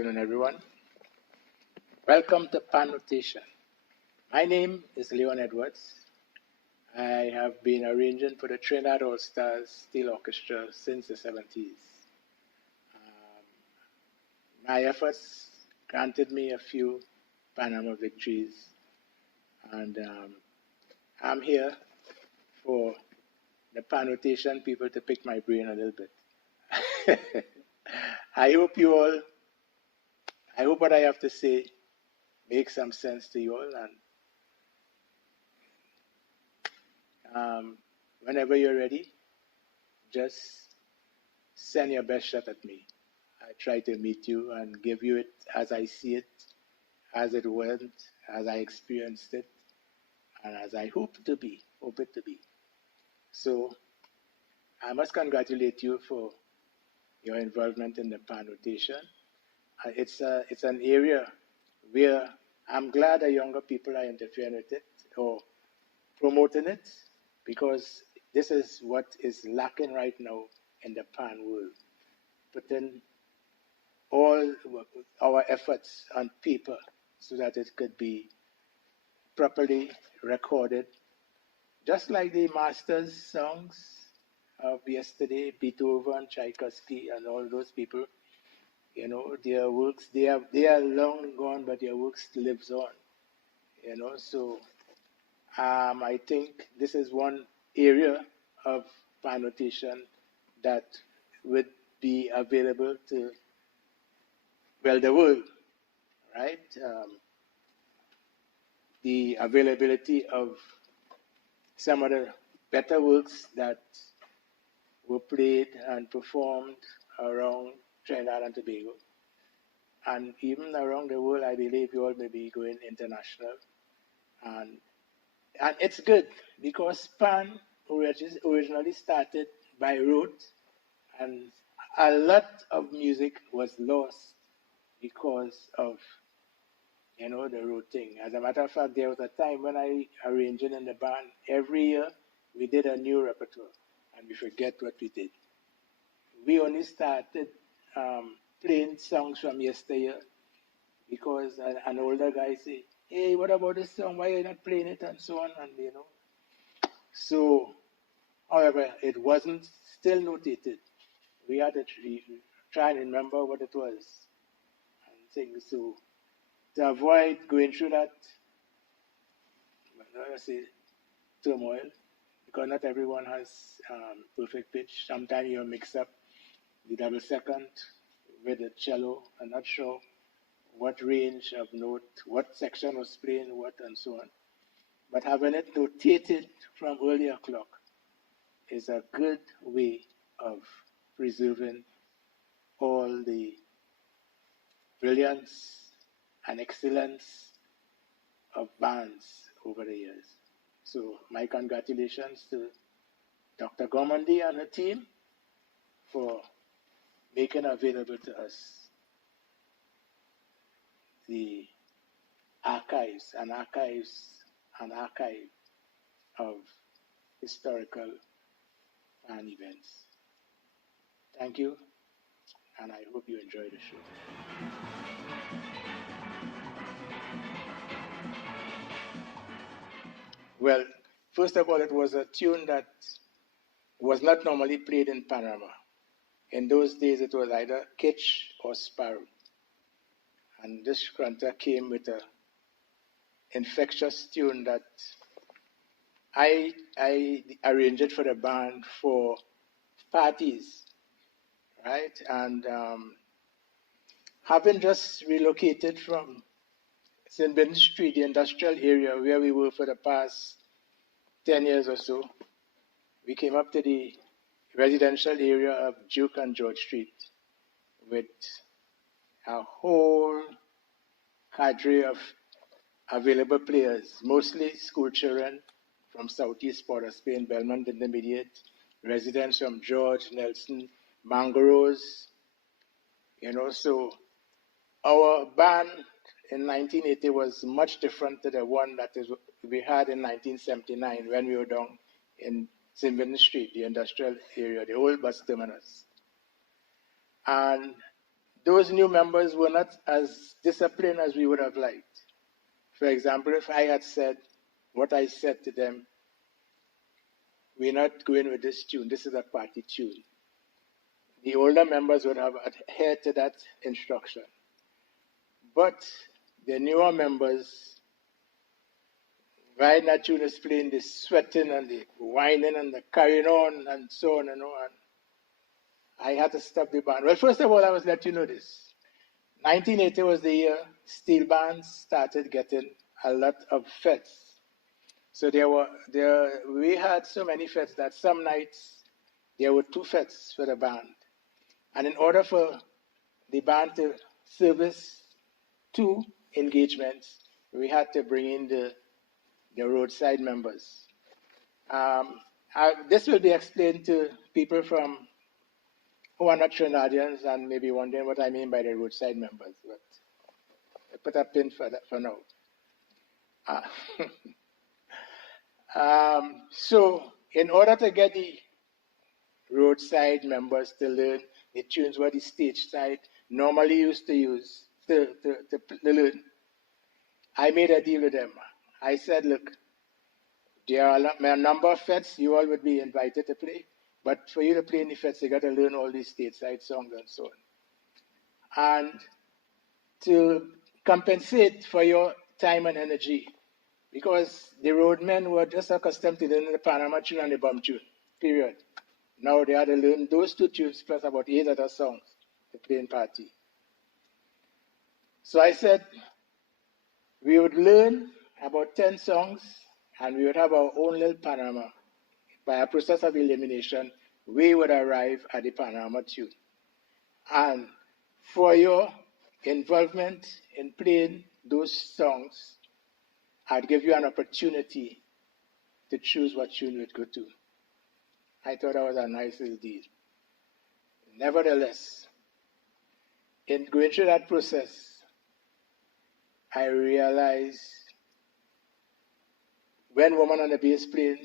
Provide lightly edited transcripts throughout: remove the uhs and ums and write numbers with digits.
afternoon, everyone. Welcome to Pan Notation. My name is Leon Edwards. I have been arranging for the Trinidad All Stars Steel Orchestra since the 70s. My efforts granted me a few Panama victories, and I'm here for the Pan Notation people to pick my brain a little bit. I hope what I have to say makes some sense to you all, and whenever you're ready, just send your best shot at me. I try to meet you and give you it as I see it, as it went, as I experienced it, and as I hope it to be. So I must congratulate you for your involvement in the Pan Notation. It's an area where I'm glad the younger people are interfering with it or promoting it, because this is what is lacking right now in the Pan world. Putting all our efforts on paper so that it could be properly recorded, just like the masters songs of yesterday, Beethoven, Tchaikovsky, and all those people. You know, their works, they are long gone, but their works lives on. You know, so I think this is one area of Pan Notation that would be available to, well, the world, right? The availability of some of the better works that were played and performed around Trinidad and Tobago, and even around the world. I believe you all may be going international, and it's good because Pan originally started by rote, and a lot of music was lost because of, you know, the rote thing. As a matter of fact, there was a time when I arranged in the band. Every year we did a new repertoire, and we forget what we did. We only started playing songs from yesteryear because an older guy said, "Hey, what about this song? Why are you not playing it?" and so on, and you know. So, however, it wasn't still notated. We had to try and remember what it was and things. So, to avoid going through that, let's say, turmoil, because not everyone has perfect pitch. Sometimes you mix up the double second with the cello. I'm not sure what range of note, what section was playing what, and so on. But having it notated from earlier clock is a good way of preserving all the brilliance and excellence of bands over the years. So my congratulations to Dr. Gomondi and her team for making available to us the archive of historical Pan events. Thank you, and I hope you enjoy the show. Well, first of all, it was a tune that was not normally played in Panama. In those days, it was either kitsch or sparrow. And this grunter came with an infectious tune that I arranged it for the band for parties, right? And having just relocated from St. Vincent Street, the industrial area where we were for the past 10 years or so, we came up to the residential area of Duke and George Street with a whole cadre of available players, mostly school children from Southeast Port of Spain, Belmont Intermediate, residents from George, Nelson, Mangaros, you know. So our band in 1980 was much different to the one that we had in 1979 when we were down in St. Vincent Street, the industrial area, the old bus terminus. And those new members were not as disciplined as we would have liked. For example, if I had said what I said to them, we're not going with this tune, this is a party tune, the older members would have adhered to that instruction. But the newer members, while that tune is playing, the sweating and the whining and the carrying on and so on and on, I had to stop the band. Well, first of all, I must let you know this. 1980 was the year steel bands started getting a lot of fets. So we had so many fets that some nights there were 2 fets for the band. And in order for the band to service 2 engagements, we had to bring in the roadside members. This will be explained to people who are not Trinidadians and maybe wondering what I mean by the roadside members. But I put a pin for that for now. So in order to get the roadside members to learn the tunes what the stage side normally used to use to learn, I made a deal with them. I said, look, there are a number of fets you all would be invited to play, but for you to play in the fets, you got to learn all these stateside songs and so on. And to compensate for your time and energy, because the roadmen were just accustomed to learning the Panama tune and the bum tune, period. Now they had to learn those 2 tunes plus about 8 other songs to play in party. So I said we would learn about 10 songs and we would have our own little Panama. By a process of elimination, we would arrive at the Panama tune. And for your involvement in playing those songs, I'd give you an opportunity to choose what tune you'd go to. I thought that was a nice little deal. Nevertheless, in going through that process, I realized when Woman on the Bass played,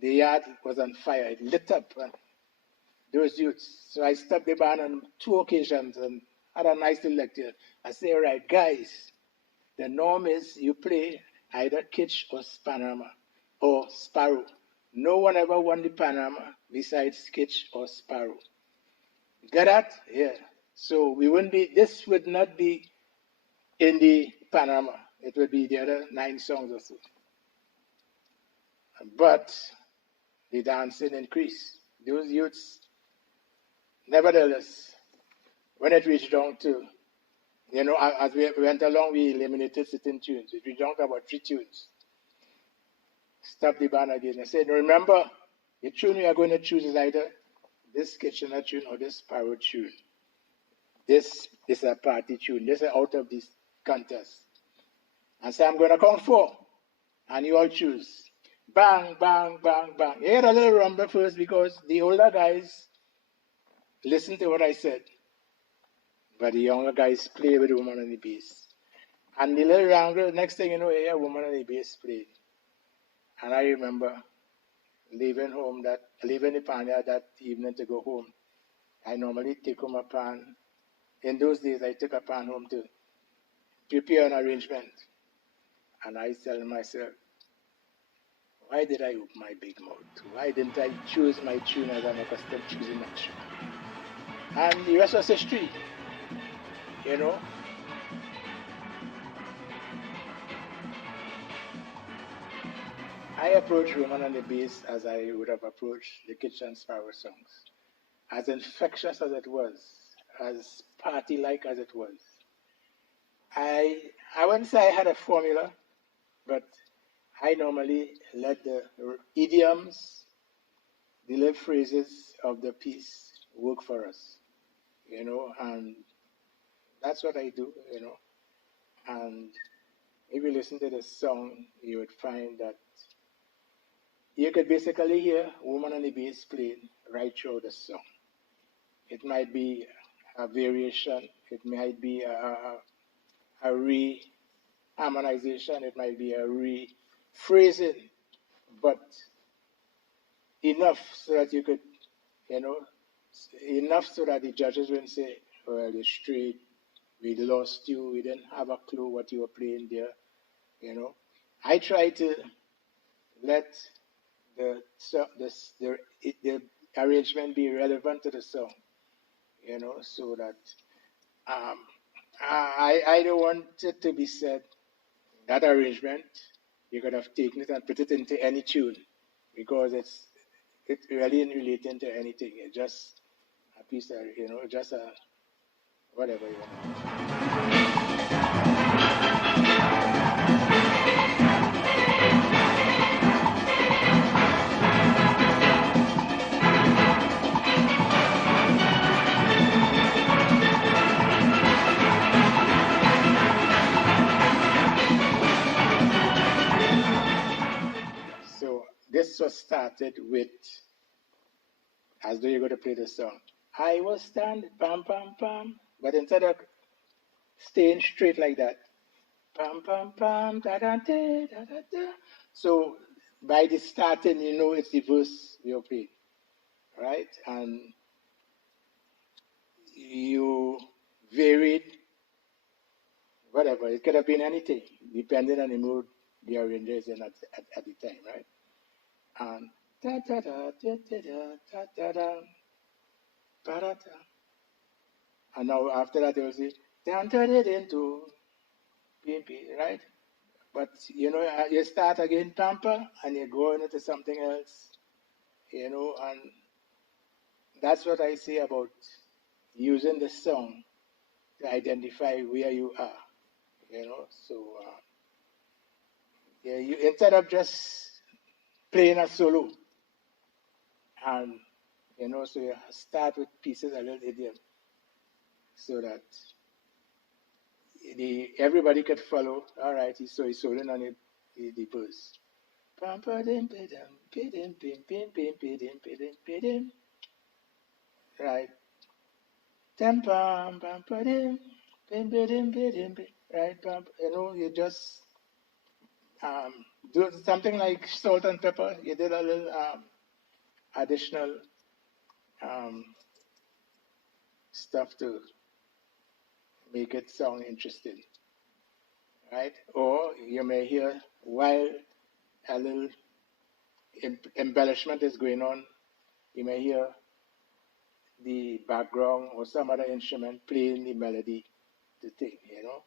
the yard was on fire. It lit up, those youths. So I stopped the band on 2 occasions and had a nice little lecture. I said, all right, guys, the norm is you play either Kitsch or Panama or Sparrow. No one ever won the Panama besides Kitsch or Sparrow. Get that? Yeah. So this would not be in the Panama. It would be the other 9 songs or so. But the dancing increased. Those youths, nevertheless, when it reached down to, as we went along, we eliminated certain tunes. It reached down to about 3 tunes. Stop the band again. I said, remember, the tune we are going to choose is either this Kitchener tune or this Sparrow tune. This is a party tune. This is out of this contest. And so I'm going to count 4, and you all choose. Bang, bang, bang, bang. You hear a little rumble first because the older guys listen to what I said, but the younger guys play with the Woman on the Bass. And the little rumble, next thing you know, you hear Woman on the Bass play. And I remember leaving the pan that evening to go home. I normally take home a pan. In those days, I took a pan home to prepare an arrangement. And I tell myself, why did I open my big mouth? Why didn't I choose my tune as I'm accustomed to choosing my tune? And the rest was history, I approached Woman on the Bass as I would have approached the Kitchen Sparrow songs. As infectious as it was, as party-like as it was. I wouldn't say I had a formula, but I normally let the idioms, the little phrases of the piece work for us, and that's what I do, And if you listen to the song, you would find that you could basically hear Woman on the Bass playing right through the song. It might be a variation, it might be a re-harmonization, it might be a rephrasing, but enough so that you could, enough so that the judges wouldn't say, well, you're straight. We lost you. We didn't have a clue what you were playing there. You know, I try to let the the arrangement be relevant to the song. You know, so that um, I don't want it to be said that arrangement you could have taken it and put it into any tune because it really isn't relating to anything. It's just a piece of just a whatever you want. So this was started with as though you're going to play the song. I was standing, pam, pam, pam. But instead of staying straight like that, pam, pam, pam, da, da, da, da, da, da. So by the starting, you know it's the verse you're playing, right? And you varied, whatever. It could have been anything, depending on the mood the arranger is in at the time, right? And da, da, da, da, da, da, da, da, da, da, da. And now after that, they will say, down to it into PMP, right? But you know, you start again pamper and you go into something else, you know, and that's what I say about using the song to identify where you are, you know. So yeah, you instead of just playing a solo, and you know, so you start with pieces a little idiom, so that everybody could follow. All right, so he's soloing on the verse. Right. Right. You know, you just do something like salt and pepper. You did a little additional um, stuff to make it sound interesting. Right. Or you may hear while a little embellishment is going on, you may hear the background or some other instrument playing the melody, the thing, you know.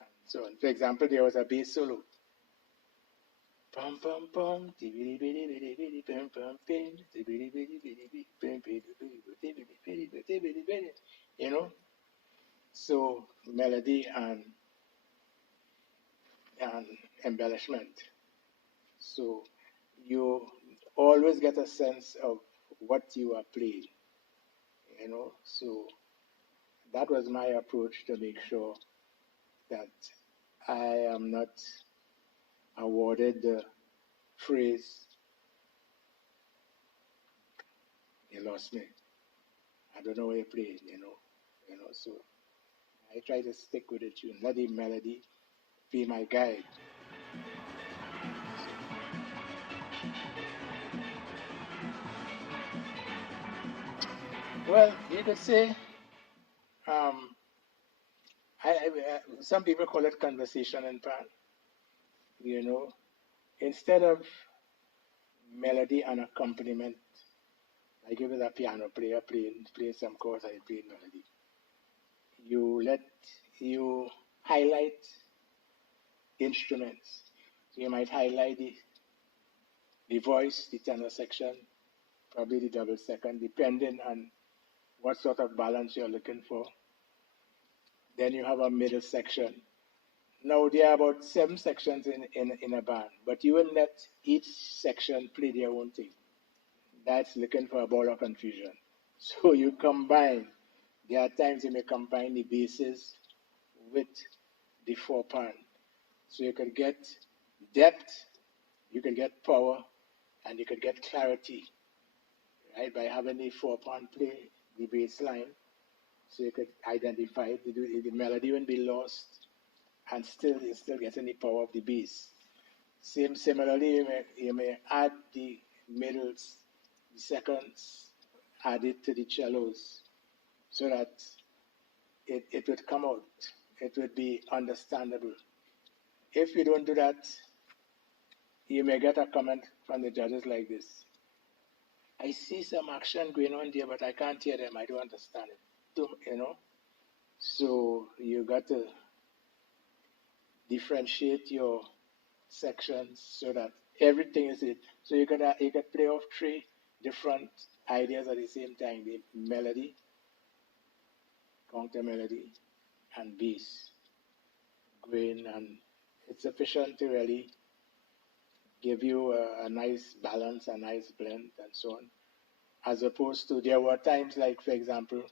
And so, for example, there was a bass solo. Pum pum pum, dibidi bidi bidi bidi pum pum pim, dibidi bidi bidi bidi pum bidi bidi bidi bidi bidi, you know. So melody and embellishment. So you always get a sense of what you are playing, you know. So that was my approach to make sure that I am not awarded the phrase, you lost me. I don't know where you play, you know. So I try to stick with the tune, let the melody be my guide. Well, you could say, um, some people call it conversation in pan, you know. Instead of melody and accompaniment, like if it's a piano player playing some chords and playing melody, you highlight instruments. So you might highlight the voice, the tenor section, probably the double second, depending on what sort of balance you're looking for. Then you have a middle section. Now there are about 7 sections in a band, but you will let each section play their own thing. That's looking for a ball of confusion. So you combine. There are times you may combine the basses with the 4-pan. So you could get depth, you could get power, and you could get clarity, right? By having the 4-pan play the bass line, so you could identify the melody won't be lost, and you still getting the power of the bass. Similarly, you may add the middles, the seconds, add it to the cellos, so that it would come out. It would be understandable. If you don't do that, you may get a comment from the judges like this. I see some action going on there, but I can't hear them. I don't understand it. You know? So you got to differentiate your sections so that everything is it. So you could play off three different ideas at the same time: the melody, counter melody, and bass going, and it's sufficient to really give you a nice balance, a nice blend, and so on. As opposed to, there were times like, for example,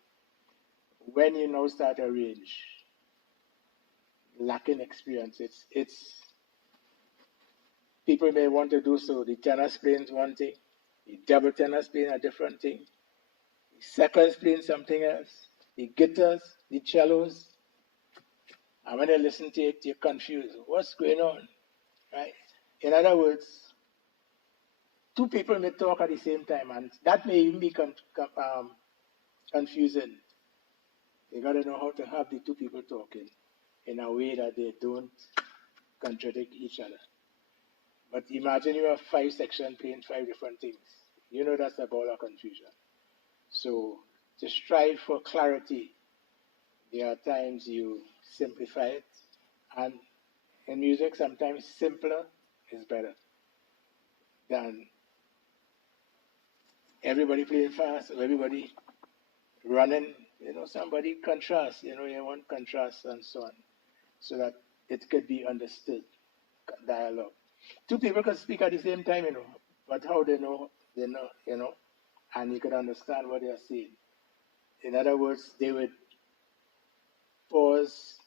when you now start a range, lacking experience, it's people may want to do so. The tenors playing one thing, the double tenors playing a different thing, the seconds playing something else, the guitars, the cellos, and when you listen to it, you're confused. What's going on, right? In other words, two people may talk at the same time, and that may even be confusing. You got to know how to have the two people talking in a way that they don't contradict each other. But imagine you have 5 sections playing 5 different things. You know that's a ball of confusion. So to strive for clarity, there are times you simplify it, and in music, sometimes simpler is better than everybody playing fast or everybody running. Somebody contrast, you want contrast and so on, so that it could be understood, dialogue. Two people can speak at the same time, but how they know, and you could understand what they are saying. In other words, they would pause,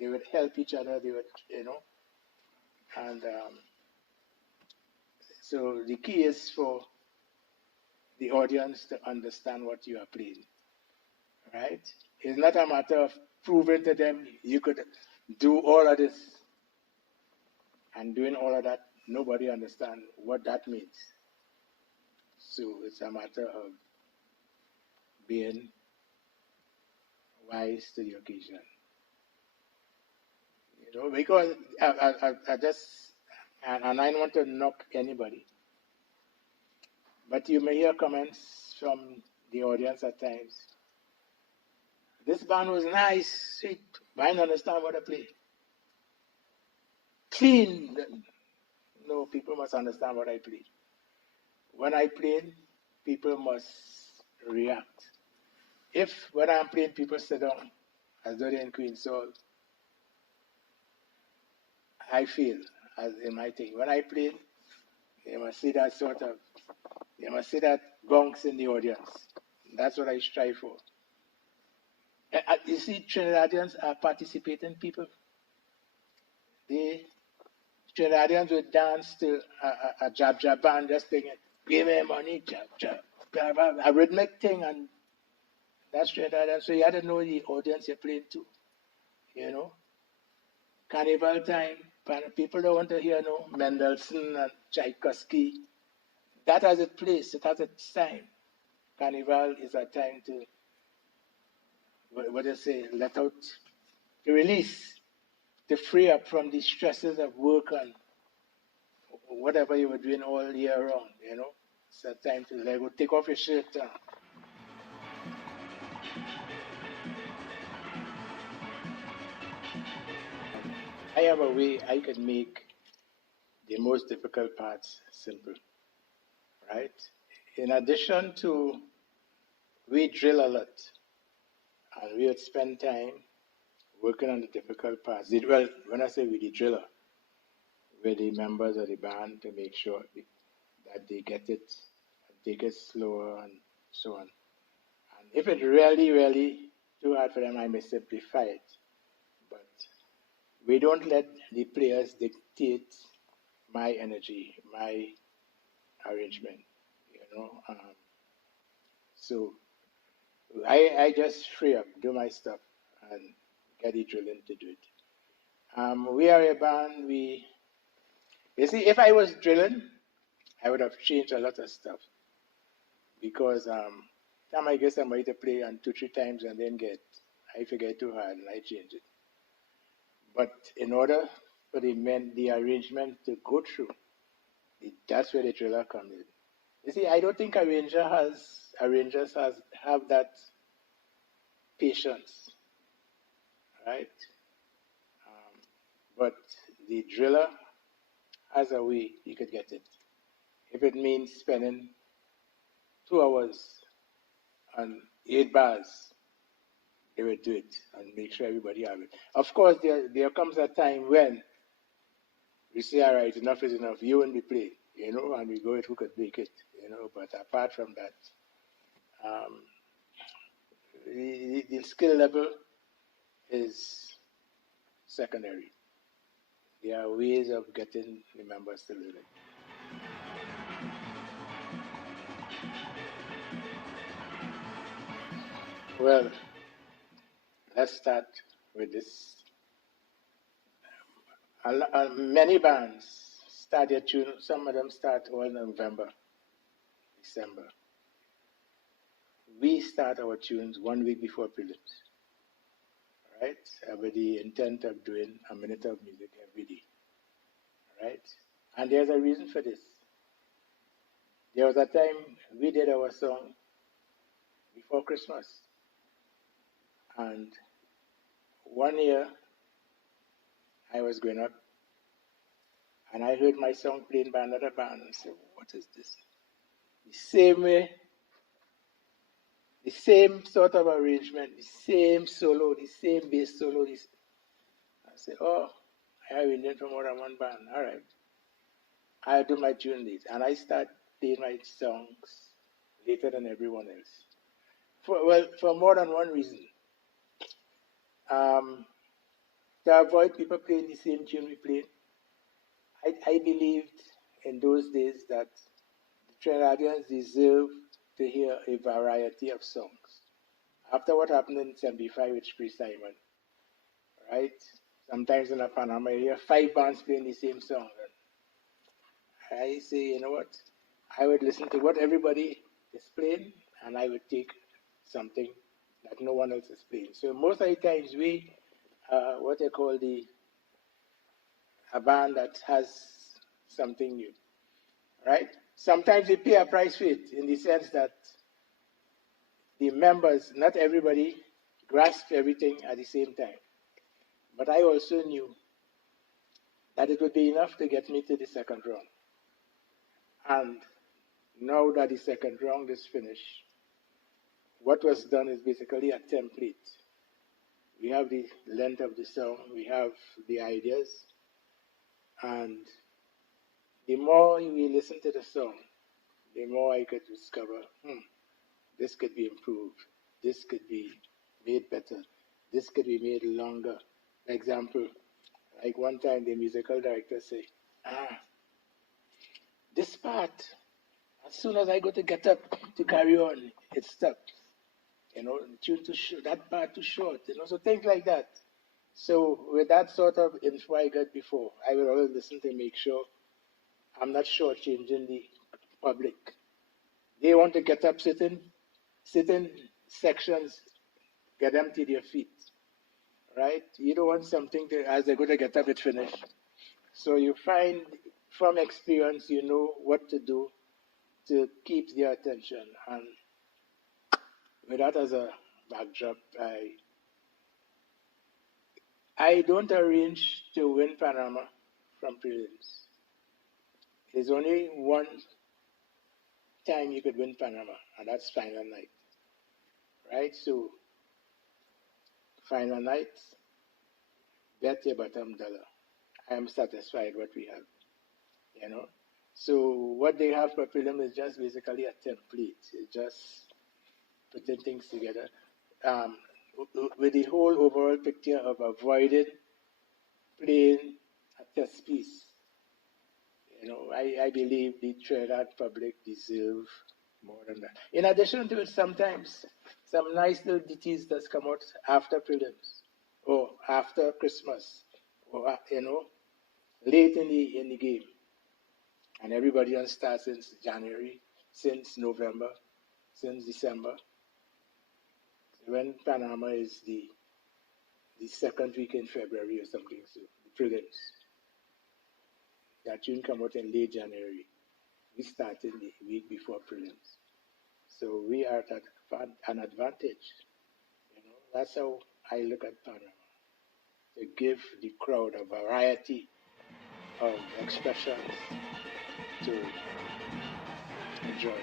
they would help each other, they would, and so the key is for the audience to understand what you are playing, right? It's not a matter of proving to them you could do all of this, and doing all of that, nobody understands what that means. So it's a matter of being wise to the occasion. Because I just, and I don't want to knock anybody, but you may hear comments from the audience at times. This band was nice, sweet, but I don't understand what I play. Clean. No, people must understand what I play. When I play, people must react. If when I'm playing, people sit down, as though they're in Queen Soul, I feel, as in my thing. When I play, they must see that gonks in the audience. That's what I strive for. You see, Trinidadians are participating people. Trinidadians would dance to a jab jab band, just singing, give me money, jab jab, a rhythmic thing, and that's Trinidadian. So you had to know the audience you're playing to, Carnival time, people don't want to hear Mendelssohn and Tchaikovsky. That has its place, it has its time. Carnival is a time to, let out, to release, to free up from the stresses of work and whatever you were doing all year round, It's a time to take off your shirt. I have a way I can make the most difficult parts simple, right? In addition to, we drill a lot, and we would spend time working on the difficult parts. Well, when I say with the driller, with the members of the band, to make sure that they get it, and take it slower, and so on. And if it's really, really too hard for them, I may simplify it. But we don't let the players dictate my energy, my arrangement, So I just free up, do my stuff, and get the drilling to do it. We are a band, you see, if I was drilling, I would have changed a lot of stuff, because Time I get somebody to play and 2-3 times and then I forget too hard and I change it. But in order for the arrangement to go through, that's where the driller comes in. You see, I don't think arrangers have that patience, right? But the driller has a way he could get it. If it means spending 2 hours on 8 bars, they will do it and make sure everybody have it. Of course, there comes a time when we say, all right, enough is enough. You won't be playing, and we go with who could make it, But apart from that, the skill level is secondary. There are ways of getting the members to learn it. Well, let's start with this. Many bands start their tune. Some of them start all in November, December. We start our tunes 1 week before prelims, right? With the intent of doing a minute of music every day, right? And there's a reason for this. There was a time we did our song before Christmas. And one year, I was going up, and I heard my song played by another band, and I said, what is this? The same way, the same sort of arrangement, the same solo, the same bass solo. I said, oh, I have been for more than one band. All right. I do my tune late, and I start playing my songs later than everyone else. For more than one reason. To avoid people playing the same tune we played, I believed in those days that the Trinidadians deserve to hear a variety of songs. After what happened in 75 with Spree Simon, right? Sometimes in a Panama, you hear 5 bands playing the same song. And I say, you know what? I would listen to what everybody is playing, and I would take something that no one else is playing. So most of the times we, what they call a band that has something new, right? Sometimes we pay a price for it in the sense that the members, not everybody grasped everything at the same time. But I also knew that it would be enough to get me to the second round. And now that the second round is finished, what was done is basically a template. We have the length of the song, we have the ideas, and the more we listen to the song, the more I could discover, this could be improved, this could be made better, this could be made longer. For example, like one time the musical director said, this part, as soon as I go to get up to carry on, it stops. Tune that part too short, so things like that. So with that sort of info I got before, I will always listen to make sure I'm not shortchanging the public. They want to get up certain sections, get them to their feet, right? You don't want something to, as they're going to get up, it's finished. So you find from experience, you know what to do to keep their attention. And with that as a backdrop, I don't arrange to win Panama from prelims. There's only one time you could win Panama, and that's final night, right? So, final night, bet your bottom dollar. I am satisfied what we have, So what they have for prelim is just basically a template. It's just putting things together with the whole overall picture of avoiding playing a test piece. I believe the Trinidad public deserve more than that. In addition to it, sometimes some nice little ditties does come out after prelims or after Christmas or late in the game, and everybody on start since January, since November, since December. when Panama is the second week in February or something, so the prelims. That tune come out in late January. We started the week before prelims. So we are at an advantage. You know, that's how I look at Panama. To give the crowd a variety of expressions to enjoy.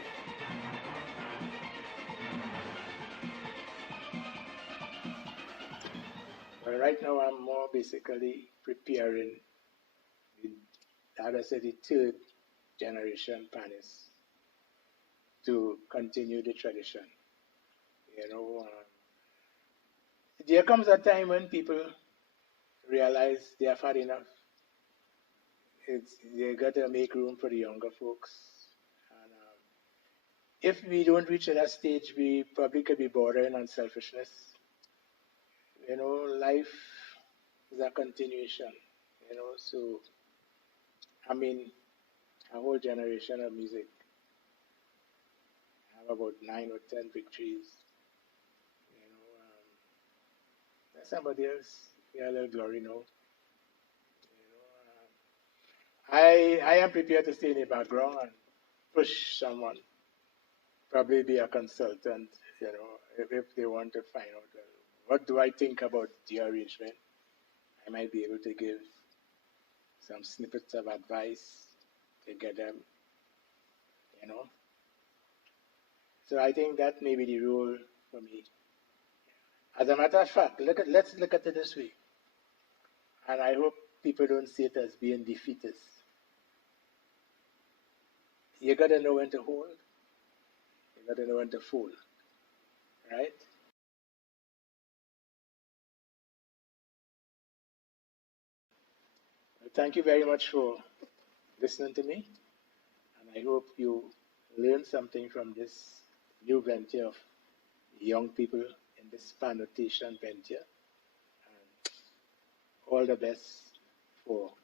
Well, right now I'm more basically preparing the third generation panis to continue the tradition. You know, there comes a time when people realize they have had enough. They got to make room for the younger folks. And if we don't reach that stage, we probably could be bordering on selfishness. You know, life is a continuation. You know, so I mean, a whole generation of music have about 9 or 10 victories. You know, somebody else get a little glory now. I am prepared to stay in the background and push someone, probably be a consultant, you know, if they want to find out, what do I think about the arrangement? I might be able to give some snippets of advice to get them, you know. So I think that may be the role for me. As a matter of fact, let's look at it this way. And I hope people don't see it as being defeatist. You got to know when to hold. You got to know when to fold. Right? Well, thank you very much for listening to me. And I hope you learned something from this new venture of young people in this pan notation venture. And all the best for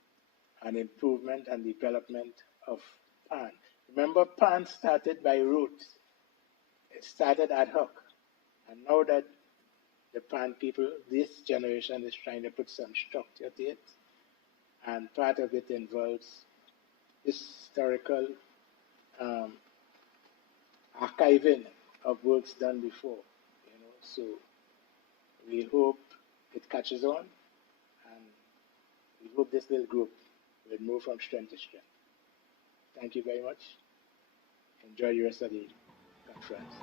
an improvement and development of pan. Remember, pan started by rote. It started ad hoc. And now that the pan people, this generation is trying to put some structure to it, and part of it involves historical archiving of works done before. You know, so we hope it catches on, and we hope this little group will move from strength to strength. Thank you very much. Enjoy the rest of the conference.